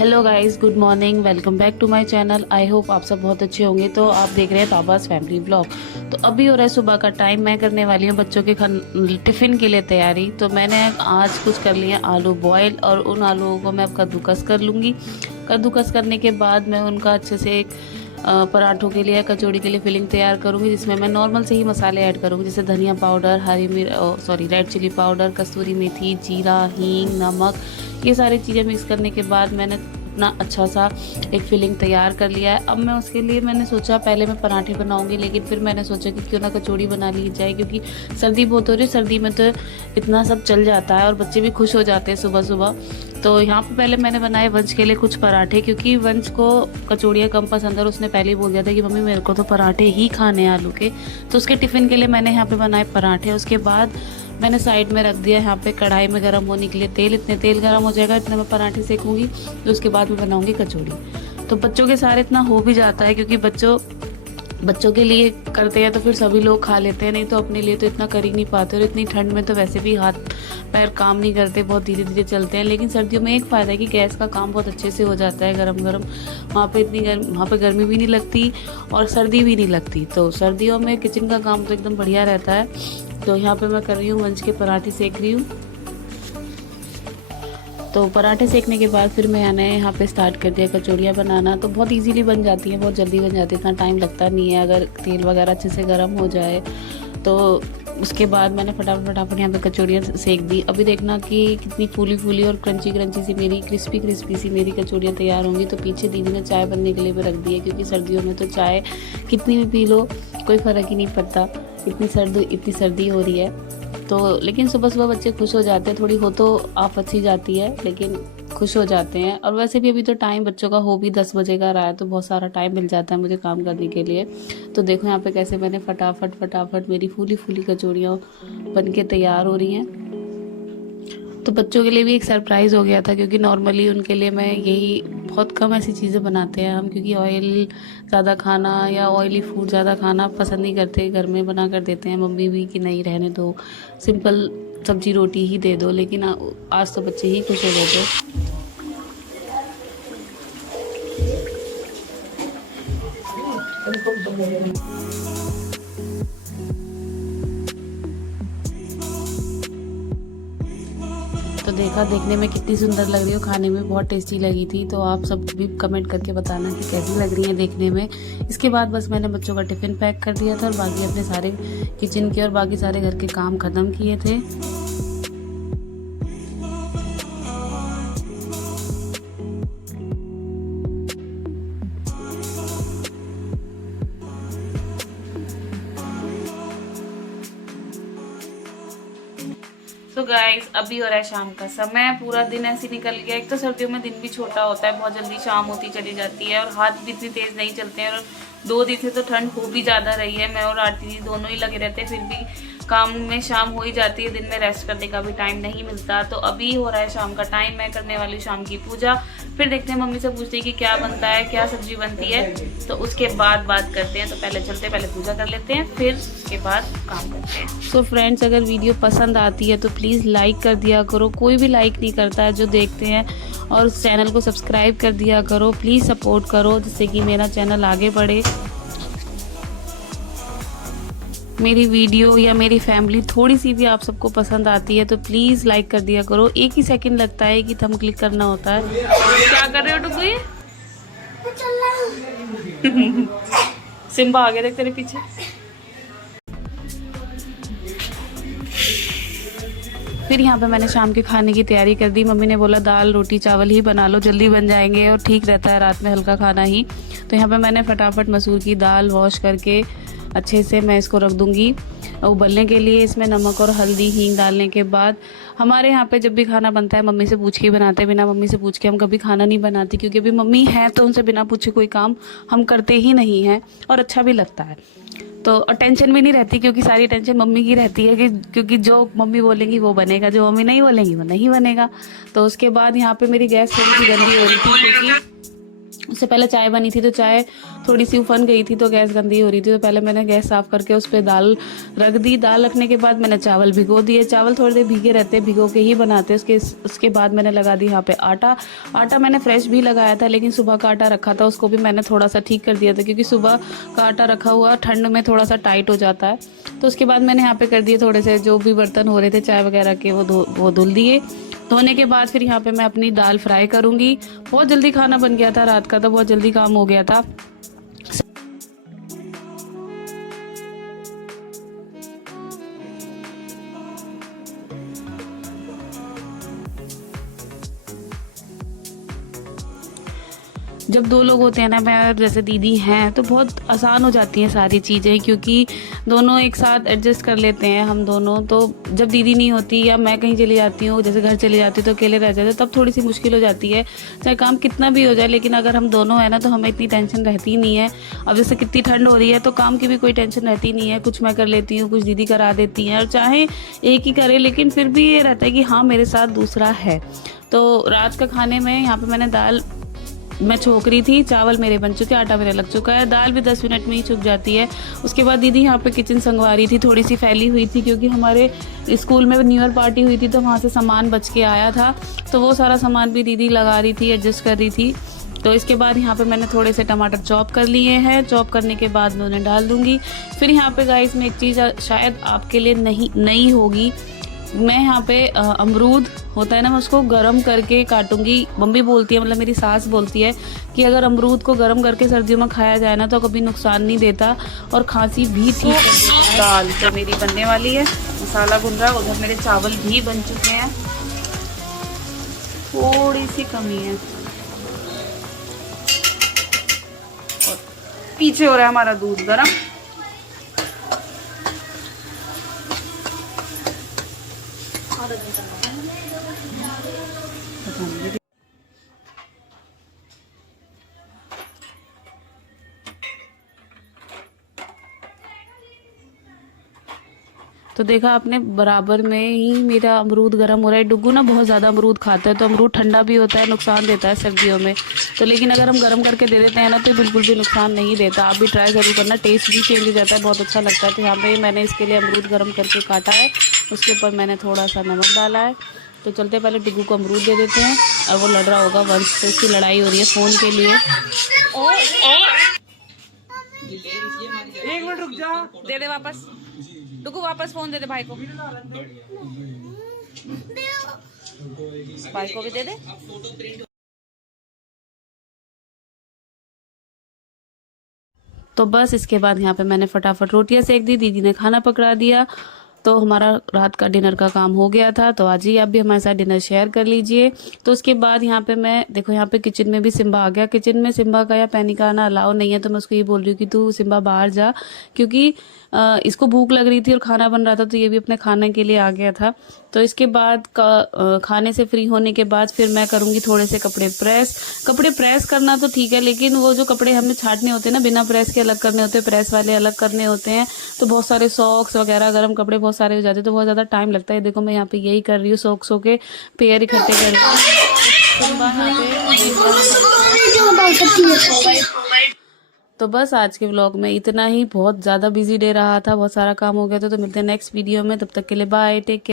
Hello guys, good morning, welcome back to my channel. I hope आप सब बहुत अच्छे होंगे। तो आप देख रहे हैं ताबास फैमिली व्लॉग। तो अभी हो रहा है सुबह का टाइम। मैं करने वाली हूँ बच्चों के टिफ़िन के लिए तैयारी। तो मैंने आज कुछ कर लिया आलू बॉयल, और उन आलूओं को मैं अब कद्दूकस कर लूँगी। कद्दूकस करने के बाद मैं उनका अच्छे से एक पराठों के लिए, कचौड़ी के लिए फिलिंग तैयार करूँगी, जिसमें मैं नॉर्मल से ही मसाले ऐड करूँगी, जैसे धनिया पाउडर, रेड चिली पाउडर, कसूरी मेथी, जीरा, हींग, नमक। ये सारी चीज़ें मिक्स करने के बाद मैंने अपना अच्छा सा एक फिलिंग तैयार कर लिया है। अब मैं उसके लिए मैंने सोचा पहले मैं पराठे बनाऊंगी, लेकिन फिर मैंने सोचा कि क्यों ना कचौड़ी बना ली जाए, क्योंकि सर्दी बहुत हो रही है। सर्दी में तो इतना सब चल जाता है और बच्चे भी खुश हो जाते हैं सुबह सुबह। तो यहाँ पे पहले मैंने बनाए वंश के लिए कुछ पराठे, क्योंकि वंश को कचौड़ियाँ कम पसंद है और उसने पहले ही बोल दिया था कि मम्मी मेरे को तो पराठे ही खाने हैं आलू के। तो उसके टिफ़िन के लिए मैंने यहाँ पे बनाए पराठे। उसके बाद मैंने साइड में रख दिया यहाँ पे कढ़ाई में गर्म होने के लिए तेल। इतने तेल गर्म हो जाएगा, इतने मैं पराठे सेकूँगी, तो उसके बाद मैं बनाऊँगी कचौड़ी। तो बच्चों के सारे इतना हो भी जाता है, क्योंकि बच्चों के लिए करते हैं तो फिर सभी लोग खा लेते हैं, नहीं तो अपने लिए तो इतना कर ही नहीं पाते। और इतनी ठंड में तो वैसे भी हाथ पैर काम नहीं करते, बहुत धीरे धीरे चलते हैं। लेकिन सर्दियों में एक फ़ायदा है कि गैस का काम बहुत अच्छे से हो जाता है, गरम गरम। वहाँ पे गर्मी भी नहीं लगती और सर्दी भी नहीं लगती। तो सर्दियों में किचन का काम तो एकदम बढ़िया रहता है। तो यहाँ पे मैं कर रही हूँ वंश के पराठे सेक रही हूँ। तो पराठे सेकने के बाद फिर मैंने यहाँ पे स्टार्ट कर दिया कचौड़ियाँ बनाना। तो बहुत इजीली बन जाती हैं, बहुत जल्दी बन जाती है, इतना टाइम लगता नहीं है अगर तेल वगैरह अच्छे से गर्म हो जाए तो। उसके बाद मैंने फटाफट यहाँ पे कचौड़ियाँ सेक दी। अभी देखना कि कितनी फूली फूली और क्रंची सी मेरी क्रिस्पी सी मेरी कचौड़ियाँ तैयार होंगी। तो पीछे दीदी ने चाय बनने के लिए भी रख दी है, क्योंकि सर्दियों में तो चाय कितनी भी पी लो कोई फ़र्क ही नहीं पड़ता, इतनी सर्दी हो रही है। तो लेकिन सुबह सुबह बच्चे खुश हो जाते हैं, थोड़ी हो तो आफत सी जाती है, लेकिन खुश हो जाते हैं। और वैसे भी अभी तो टाइम बच्चों का हो भी 10 बजे का रहा है, तो बहुत सारा टाइम मिल जाता है मुझे काम करने के लिए। तो देखो यहाँ पे कैसे मैंने फटाफट मेरी फूली फूली कचौड़ियाँ बन के तैयार हो रही हैं। तो बच्चों के लिए भी एक सरप्राइज़ हो गया था, क्योंकि नॉर्मली उनके लिए मैं यही बहुत कम ऐसी चीज़ें बनाते हैं हम, क्योंकि ऑयल ज़्यादा खाना या ऑयली फूड ज़्यादा खाना पसंद नहीं करते। घर में बना कर देते हैं मम्मी भी कि नहीं रहने दो, सिंपल सब्जी रोटी ही दे दो। लेकिन आज तो बच्चे ही खुश हो गए थे। तो देखने में कितनी सुंदर लग रही हो, खाने में बहुत टेस्टी लगी थी। तो आप सब भी कमेंट करके बताना कि कैसी लग रही है देखने में। इसके बाद बस मैंने बच्चों का टिफ़िन पैक कर दिया था और बाकी अपने सारे किचन के और बाकी सारे घर के काम ख़त्म किए थे। तो गाइस, अभी हो रहा है शाम का समय। पूरा दिन ऐसे निकल गया। एक तो सर्दियों में दिन भी छोटा होता है, बहुत जल्दी शाम होती चली जाती है और हाथ भी इतनी तेज नहीं चलते हैं। और 2 दिन से तो ठंड हो भी ज़्यादा रही है। मैं और आरती जी दोनों ही लगे रहते हैं, फिर भी काम में शाम हो ही जाती है। दिन में रेस्ट करने का भी टाइम नहीं मिलता। तो अभी हो रहा है शाम का टाइम। मैं करने वाली हूँ शाम की पूजा। फिर देखते हैं, मम्मी से पूछते हैं कि क्या बनता है, क्या सब्जी बनती है, तो उसके बाद बात करते हैं। तो पहले चलते हैं, पहले पूजा कर लेते हैं, फिर उसके बाद काम करते हैं। सो फ्रेंड्स, अगर वीडियो पसंद आती है तो प्लीज़ लाइक कर दिया करो। कोई भी लाइक नहीं करता है जो देखते हैं। और उस चैनल को सब्सक्राइब कर दिया करो, प्लीज़ सपोर्ट करो, जिससे कि मेरा चैनल आगे बढ़े। मेरी वीडियो या मेरी फैमिली थोड़ी सी भी आप सबको पसंद आती है तो प्लीज़ लाइक कर दिया करो। 1 ही सेकंड लगता है कि थंब क्लिक करना होता है। क्या कर रहे हो टुकुई? सिम्बा आ गया, देख तेरे पीछे। फिर यहाँ पे मैंने शाम के खाने की तैयारी कर दी। मम्मी ने बोला दाल रोटी चावल ही बना लो, जल्दी बन जाएंगे और ठीक रहता है रात में हल्का खाना ही। तो यहाँ पे मैंने फटाफट मसूर की दाल वॉश करके अच्छे से मैं इसको रख दूँगी उबलने के लिए। इसमें नमक और हल्दी हींग डालने के बाद, हमारे यहाँ पे जब भी खाना बनता है मम्मी से पूछ के ही बनाते हैं। बिना मम्मी से पूछ के हम कभी खाना नहीं बनाती, क्योंकि अभी मम्मी है तो उनसे बिना पूछे कोई काम हम करते ही नहीं हैं और अच्छा भी लगता है। तो और टेंशन भी नहीं रहती, क्योंकि सारी टेंशन मम्मी की रहती है कि क्योंकि जो मम्मी बोलेंगी वो बनेगा, जो मम्मी नहीं बोलेंगी वो नहीं बनेगा। तो उसके बाद यहाँ पे मेरी गैस थोड़ी सी गंदी हो रही थी, क्योंकि उससे पहले चाय बनी थी तो चाय थोड़ी सी उफन गई थी तो गैस गंदी हो रही थी, तो पहले मैंने गैस साफ़ करके उस पर दाल रख दी। दाल रखने के बाद मैंने चावल भिगो दिए। चावल थोड़ी देर भीगे रहते हैं, भिगो के ही बनाते हैं। उसके बाद मैंने लगा दी यहाँ पे आटा मैंने फ्रेश भी लगाया था, लेकिन सुबह का आटा रखा था उसको भी मैंने थोड़ा सा ठीक कर दिया था, क्योंकि सुबह का आटा रखा हुआ ठंड में थोड़ा सा टाइट हो जाता है। तो उसके बाद मैंने यहाँ पे कर दिए थोड़े से जो भी बर्तन हो रहे थे चाय वगैरह के, वो धुल दिए। धोने के बाद फिर यहाँ पे मैं अपनी दाल फ्राई करूँगी। बहुत जल्दी खाना बन गया था, रात का तो बहुत जल्दी काम हो गया था। जब दो लोग होते हैं ना, मैं और जैसे दीदी हैं, तो बहुत आसान हो जाती हैं सारी चीज़ें, क्योंकि दोनों एक साथ एडजस्ट कर लेते हैं हम दोनों। तो जब दीदी नहीं होती या मैं कहीं चली जाती हूँ, जैसे घर चली जाती हूँ तो अकेले रह जाते, तब थोड़ी सी मुश्किल हो जाती है, चाहे काम कितना भी हो जाए। लेकिन अगर हम दोनों हैं ना, तो हमें इतनी टेंशन रहती नहीं है। अब जैसे कितनी ठंड हो रही है तो काम की भी कोई टेंशन रहती नहीं है, कुछ मैं कर लेती हूँ, कुछ दीदी करा देती हैं, और चाहे एक ही करे, लेकिन फिर भी ये रहता है कि हाँ मेरे साथ दूसरा है। तो रात का खाने में यहाँ पर मैंने दाल मैं छोक रही थी, चावल मेरे बन चुके, आटा मेरा लग चुका है, दाल भी 10 मिनट में ही छुक जाती है। उसके बाद दीदी यहाँ पे किचन संगवा रही थी, थोड़ी सी फैली हुई थी, क्योंकि हमारे स्कूल में न्यू ईयर पार्टी हुई थी तो वहाँ से सामान बच के आया था, तो वो सारा सामान भी दीदी लगा रही थी, एडजस्ट कर रही थी। तो इसके बाद यहाँ पे मैंने थोड़े से टमाटर चॉप कर लिए हैं। चॉप करने के बाद मैं उन्हें डाल दूँगी। फिर यहाँ पे गाइस में एक चीज़ शायद आपके लिए नई होगी, मैं यहाँ पे अमरूद होता है ना, मैं उसको गरम करके काटूंगी। मम्मी बोलती है, मतलब मेरी सास बोलती है कि अगर अमरूद को गरम करके सर्दियों में खाया जाए ना तो कभी नुकसान नहीं देता और खांसी भी ठीक कर देता है। दाल तो मेरी बनने वाली है, मसाला भुन रहा है, उधर मेरे चावल भी बन चुके हैं, थोड़ी सी कमी है और पीछे हो रहा है हमारा दूध गरम। तो देखा आपने, बराबर में ही मेरा अमरूद गर्म हो रहा है। डुग्गू ना बहुत ज़्यादा अमरूद खाता है, तो अमरूद ठंडा भी होता है, नुकसान देता है सर्दियों में। तो लेकिन अगर हम गर्म करके दे देते हैं ना तो बिल्कुल भी नुकसान नहीं देता। आप भी ट्राई ज़रूर करना, टेस्ट भी चेंज हो जाता है, बहुत अच्छा लगता है। तो यहाँ पे मैंने इसके लिए अमरूद गर्म करके काटा है, उसके ऊपर मैंने थोड़ा सा नमक डाला है। तो चलते पहले डिग्गू को अमरूद दे देते हैं, और वो लड़ रहा होगा वंश से, उसकी लड़ाई हो रही है फ़ोन के लिए। एक मिनट रुक जा, दे दे वापस, डुगू वापस फोन दे दे भाई को, भाई को भी दे दे। तो बस इसके बाद यहाँ पे मैंने फटाफट रोटियां सेक दी, दीदी ने खाना पकड़ा दिया, तो हमारा रात का डिनर का काम हो गया था। तो आज ही आप भी हमारे साथ डिनर शेयर कर लीजिए। तो उसके बाद यहाँ पे मैं देखो, यहाँ पे किचन में भी सिम्बा आ गया। किचन में सिम्बा का या पैनी का आना अलाउ नहीं है, तो मैं उसको ये बोल रही हूँ कि तू सिम्बा बाहर जा, क्योंकि इसको भूख लग रही थी और खाना बन रहा था, तो ये भी अपने खाने के लिए आ गया था। तो इसके बाद खाने से फ्री होने के बाद फिर मैं करूँगी थोड़े से कपड़े प्रेस करना तो ठीक है, लेकिन वो जो कपड़े हमें छाटने होते हैं ना, बिना प्रेस के अलग करने होते हैं, प्रेस वाले अलग करने होते हैं, तो बहुत सारे सॉक्स वगैरह गर्म कपड़े बहुत सारे हो जाते हैं, तो बहुत ज़्यादा टाइम लगता है। देखो मैं यहाँ पे यही कर रही हूँ, सॉक्सों के पेयर इकट्ठे कर रही हूँ। तो बस आज के व्लॉग में इतना ही, बहुत ज़्यादा बिजी डे रहा था, बहुत सारा काम हो गया था। तो मिलते हैं नेक्स्ट वीडियो में, तब तक के लिए बाय, टेक केयर।